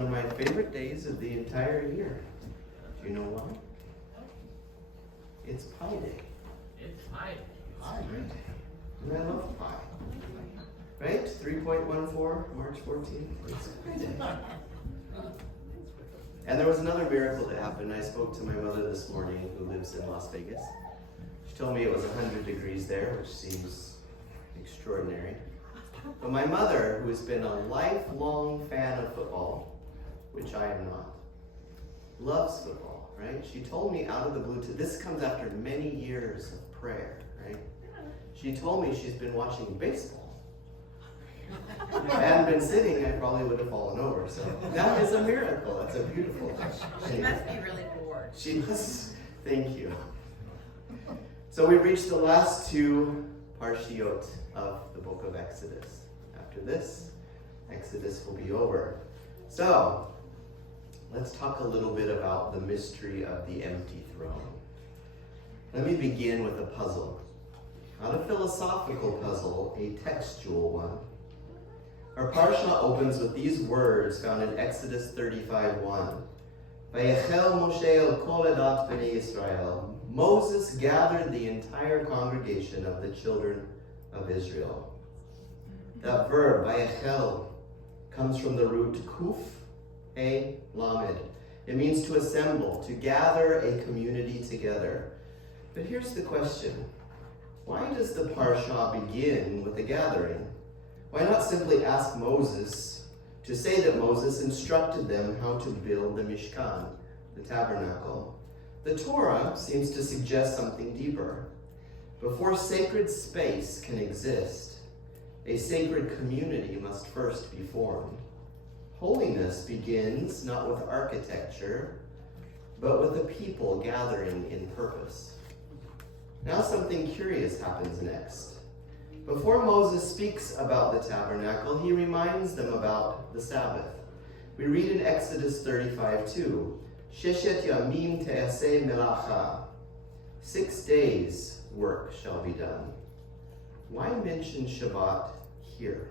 One of my favorite days of the entire year. Do you know why? It's Pie Day. It's Pie Day. Pie Day. And I love pie. Right? 3.14, March 14th. It's Pie Day. And there was another miracle that happened. I spoke to my mother this morning who lives in Las Vegas. She told me it was 100 degrees there, which seems extraordinary. But my mother, who has been a lifelong fan of football, which I am not, loves football, right? She told me out of the blue, this comes after many years of prayer, right? She told me she's been watching baseball. If I hadn't been sitting, I probably would have fallen over. So that is a miracle. That's a beautiful thing. She must be really bored. She must. Thank you. So we reached the last two parshiot of the book of Exodus. After this, Exodus will be over. So let's talk a little bit about the mystery of the empty throne. Let me begin with a puzzle. Not a philosophical puzzle, a textual one. Our parsha opens with these words found in Exodus 35:1. Vayechel Moshe el kol edat bnei Yisrael. Moses gathered the entire congregation of the children of Israel. That verb, vayechel, comes from the root kuf, he, lamed. It means to assemble, to gather a community together. But here's the question. Why does the parsha begin with a gathering? Why not simply ask Moses to say that Moses instructed them how to build the Mishkan, the tabernacle? The Torah seems to suggest something deeper. Before sacred space can exist, a sacred community must first be formed. Holiness begins not with architecture, but with a people gathering in purpose. Now something curious happens next. Before Moses speaks about the tabernacle, he reminds them about the Sabbath. We read in Exodus 35:2, Sheshet yamim te'aseh melacha. 6 days work shall be done. Why mention Shabbat here?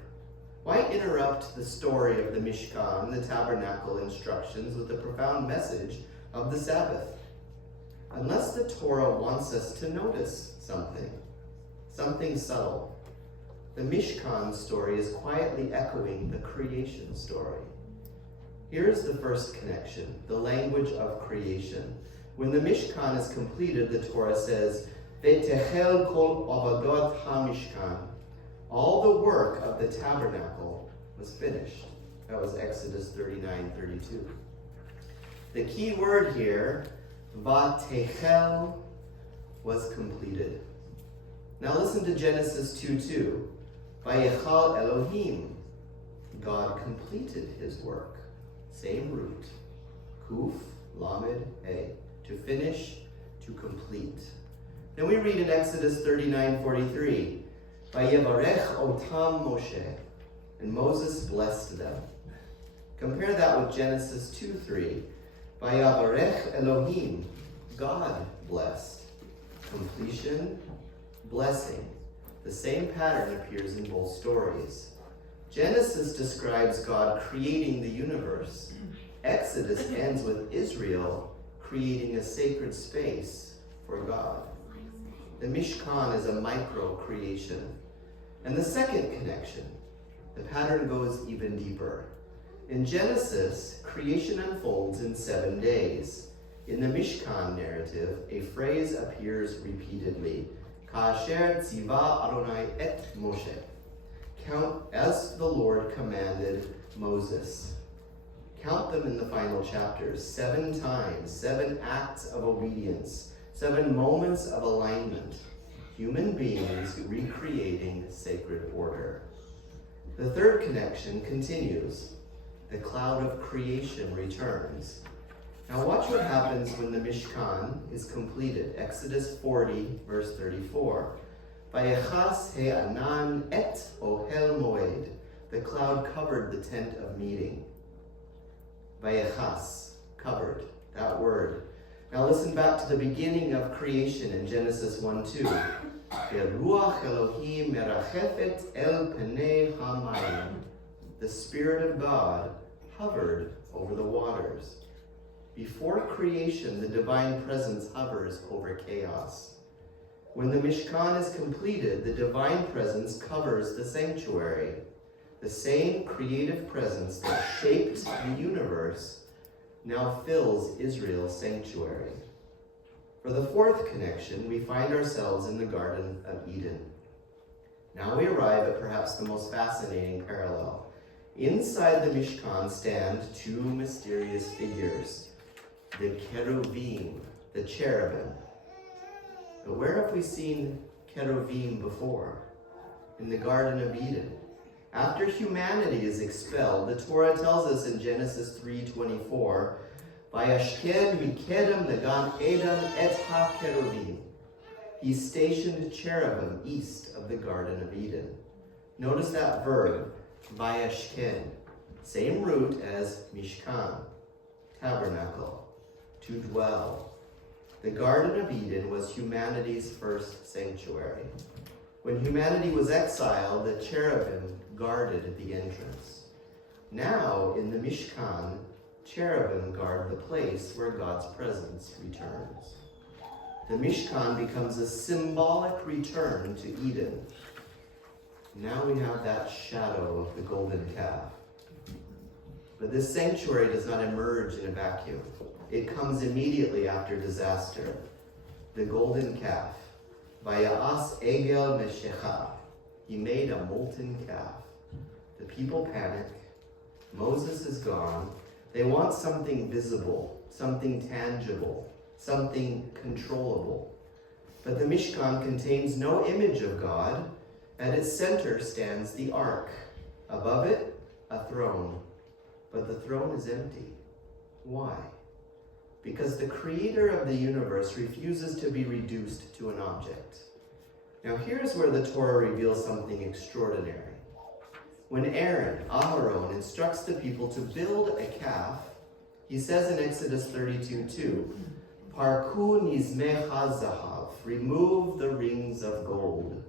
Why interrupt the story of the Mishkan, the tabernacle instructions, with the profound message of the Sabbath? Unless the Torah wants us to notice something subtle. The Mishkan story is quietly echoing the creation story. Here's the first connection, the language of creation. When the Mishkan is completed, the Torah says, V'techel kol avadot ha-mishkan. All the work of the tabernacle was finished. That was Exodus 39:32. The key word here, Vatechel, was completed. Now listen to Genesis 2:2. Vayechal Elohim. God completed his work. Same root. Kuf, lamed, he. To finish, to complete. Then we read in Exodus 39:43. Vayevarech otam Moshe. And Moses blessed them. Compare that with Genesis 2:3. Vayavarech Elohim. God blessed. Completion, blessing. The same pattern appears in both stories. Genesis describes God creating the universe. Exodus ends with Israel creating a sacred space for God. The Mishkan is a micro-creation. And the second connection, the pattern goes even deeper. In Genesis, creation unfolds in 7 days. In the Mishkan narrative, a phrase appears repeatedly. Ka'asher tziva Adonai et Moshe. Count as the Lord commanded Moses. Count them in the final chapters. 7 times, 7 acts of obedience, 7 moments of alignment. Human beings recreating sacred order. The third connection continues. The cloud of creation returns. Now watch what happens when the Mishkan is completed. Exodus 40, verse 34. Vayechas he'anan et ohel moed. The cloud covered the tent of meeting. Vayechas, covered, that word. Now listen back to the beginning of creation in Genesis 1:2. Ruach Elohim merachefet el penei hamayim. The Spirit of God hovered over the waters. Before creation, the divine presence hovers over chaos. When the Mishkan is completed, the divine presence covers the sanctuary. The same creative presence that shaped the universe now fills Israel's sanctuary. For the fourth connection, we find ourselves in the Garden of Eden. Now we arrive at perhaps the most fascinating parallel. Inside the Mishkan stand two mysterious figures, the cherubim, the cherubim. But where have we seen cherubim before? In the Garden of Eden. After humanity is expelled, the Torah tells us in Genesis 3:24, "Vayashken mikedem negan Eden et ha-cherubim." He stationed cherubim east of the Garden of Eden. Notice that verb, vayashken, same root as mishkan, tabernacle, to dwell. The Garden of Eden was humanity's first sanctuary. When humanity was exiled, the cherubim guarded the entrance. Now, in the Mishkan, cherubim guard the place where God's presence returns. The Mishkan becomes a symbolic return to Eden. Now we have that shadow of the golden calf. But this sanctuary does not emerge in a vacuum. It comes immediately after disaster. The golden calf. Vaya'as egel meshecha. He made a molten calf. The people panic. Moses is gone. They want something visible, something tangible, something controllable. But the Mishkan contains no image of God. At its center stands the ark. Above it, a throne. But the throne is empty. Why? Because the creator of the universe refuses to be reduced to an object. Now here's where the Torah reveals something extraordinary. When Aaron, Aharon, instructs the people to build a calf, he says in Exodus 32:2, "Parku nizmecha zahav," remove the rings of gold.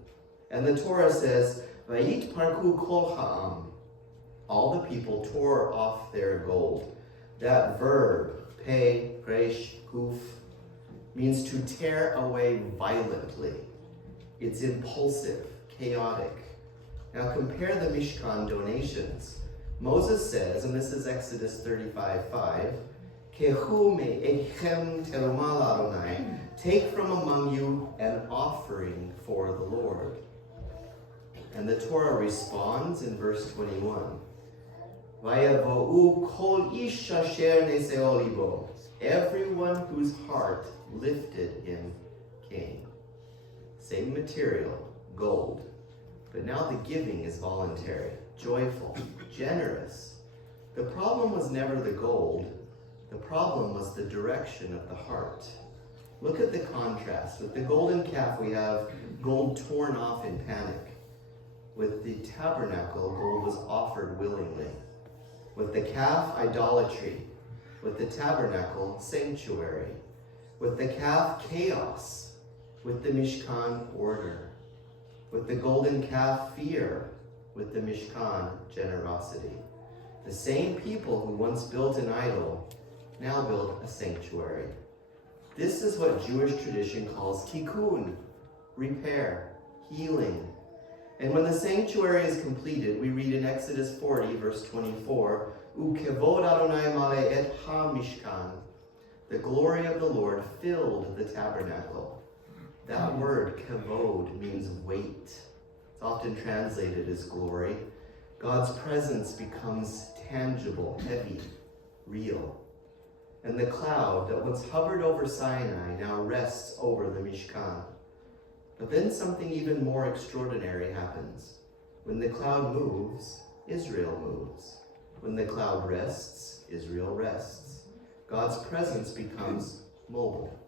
And the Torah says, "Vayit parku kol ha'am," all the people tore off their gold. That verb, pei, resh, kuf, means to tear away violently. It's impulsive, chaotic. Now compare the Mishkan donations. Moses says, and this is Exodus 35:5, "Kehu me'echem teruma l'Adonai," take from among you an offering for the Lord. And the Torah responds in verse 21, "Vayavo'u kol ish asher neseo libo," everyone whose heart lifted him came. Same material, gold. But now the giving is voluntary, joyful, generous. The problem was never the gold. The problem was the direction of the heart. Look at the contrast. With the golden calf, we have gold torn off in panic. With the tabernacle, gold was offered willingly. With the calf, idolatry. With the tabernacle, sanctuary. With the calf, chaos. With the Mishkan, order. With the golden calf, fear. With the Mishkan, generosity. The same people who once built an idol now build a sanctuary. This is what Jewish tradition calls tikkun, repair, healing. And when the sanctuary is completed, we read in Exodus 40, verse 24, "Ukevod Adonai male et ha-mishkan." The glory of the Lord filled the tabernacle. That word, kavod, means weight. It's often translated as glory. God's presence becomes tangible, heavy, real. And the cloud that once hovered over Sinai now rests over the Mishkan. But then something even more extraordinary happens. When the cloud moves, Israel moves. When the cloud rests, Israel rests. God's presence becomes mobile.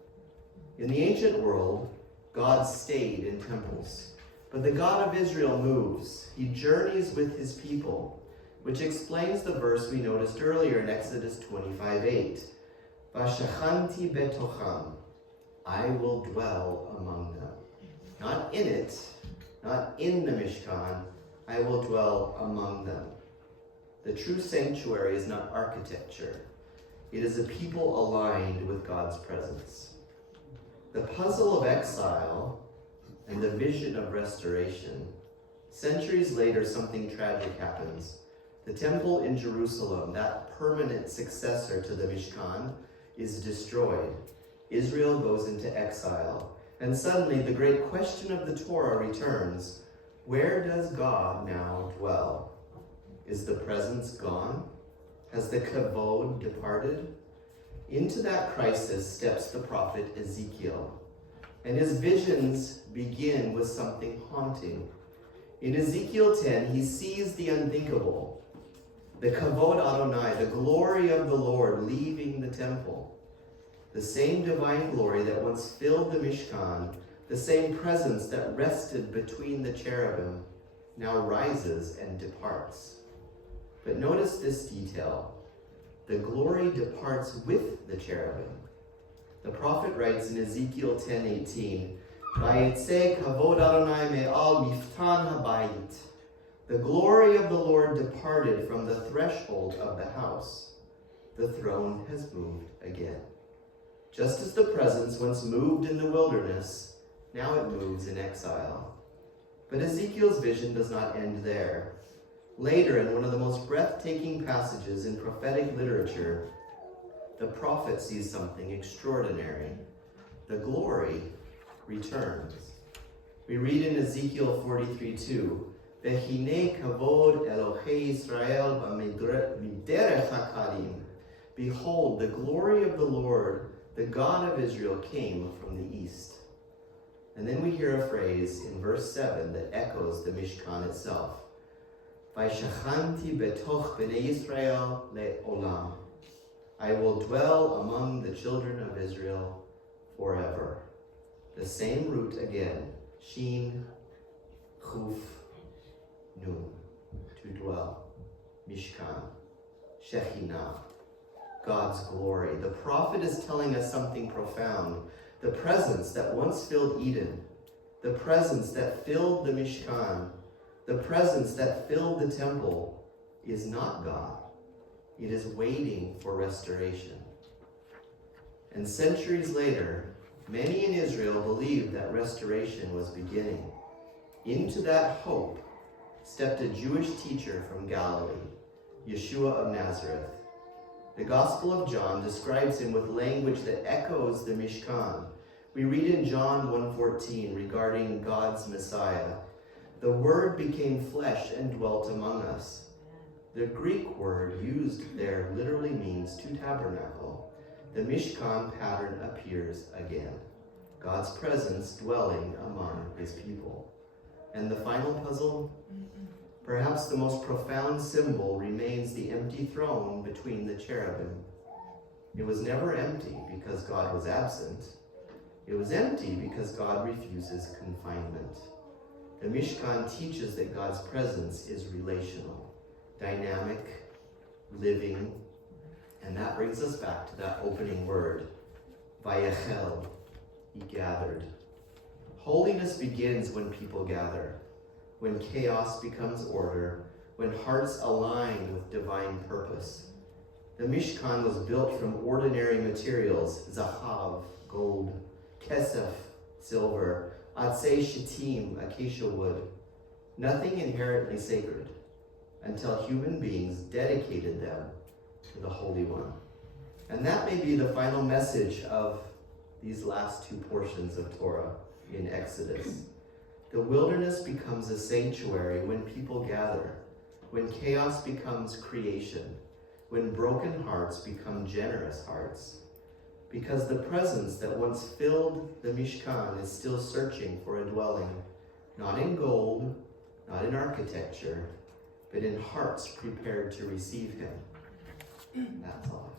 In the ancient world, God stayed in temples. But the God of Israel moves. He journeys with his people, which explains the verse we noticed earlier in Exodus 25:8. "Vashachanti betocham," I will dwell among them. Not in it, not in the Mishkan, I will dwell among them. The true sanctuary is not architecture. It is a people aligned with God's presence. The puzzle of exile and the vision of restoration. Centuries later, something tragic happens. The temple in Jerusalem, that permanent successor to the Mishkan, is destroyed. Israel goes into exile. And suddenly the great question of the Torah returns. Where does God now dwell? Is the presence gone? Has the kavod departed? Into that crisis steps the prophet Ezekiel. And his visions begin with something haunting. In Ezekiel 10, he sees the unthinkable. The kavod Adonai, the glory of the Lord leaving the temple. The same divine glory that once filled the Mishkan, the same presence that rested between the cherubim, now rises and departs. But notice this detail. The glory departs with the cherubim. The prophet writes in Ezekiel 10:18, "Vayetze kavod Adonai me'al miftan habayit." The glory of the Lord departed from the threshold of the house. The throne has moved again. Just as the presence once moved in the wilderness, now it moves in exile. But Ezekiel's vision does not end there. Later, in one of the most breathtaking passages in prophetic literature, the prophet sees something extraordinary. The glory returns. We read in Ezekiel 43:2, "Vehine kavod Elohei Israel b'miderech hakarim." Behold, the glory of the Lord, the God of Israel, came from the east. And then we hear a phrase in verse 7 that echoes the Mishkan itself. "Vayshachanti betoch b'nei Yisrael le'olam." I will dwell among the children of Israel forever. The same root again, Shin, Chuf, Nun, to dwell. Mishkan, Shekhinah, God's glory. The prophet is telling us something profound. The presence that once filled Eden, the presence that filled the Mishkan, the presence that filled the temple is not God. It is waiting for restoration. And centuries later, many in Israel believed that restoration was beginning. Into that hope stepped a Jewish teacher from Galilee, Yeshua of Nazareth. The Gospel of John describes him with language that echoes the Mishkan. We read in John 1:14 regarding God's Messiah. The Word became flesh and dwelt among us. The Greek word used there literally means to tabernacle. The Mishkan pattern appears again. God's presence dwelling among his people. And the final puzzle? Perhaps the most profound symbol remains the empty throne between the cherubim. It was never empty because God was absent. It was empty because God refuses confinement. The Mishkan teaches that God's presence is relational, dynamic, living, and that brings us back to that opening word, Vayachel, he gathered. Holiness begins when people gather, when chaos becomes order, when hearts align with divine purpose. The Mishkan was built from ordinary materials, zahav, gold, kesef, silver, atzei shittim, acacia wood. Nothing inherently sacred until human beings dedicated them to the Holy One. And that may be the final message of these last two portions of Torah in Exodus. The wilderness becomes a sanctuary when people gather, when chaos becomes creation, when broken hearts become generous hearts. Because the presence that once filled the Mishkan is still searching for a dwelling, not in gold, not in architecture, but in hearts prepared to receive him. That's all.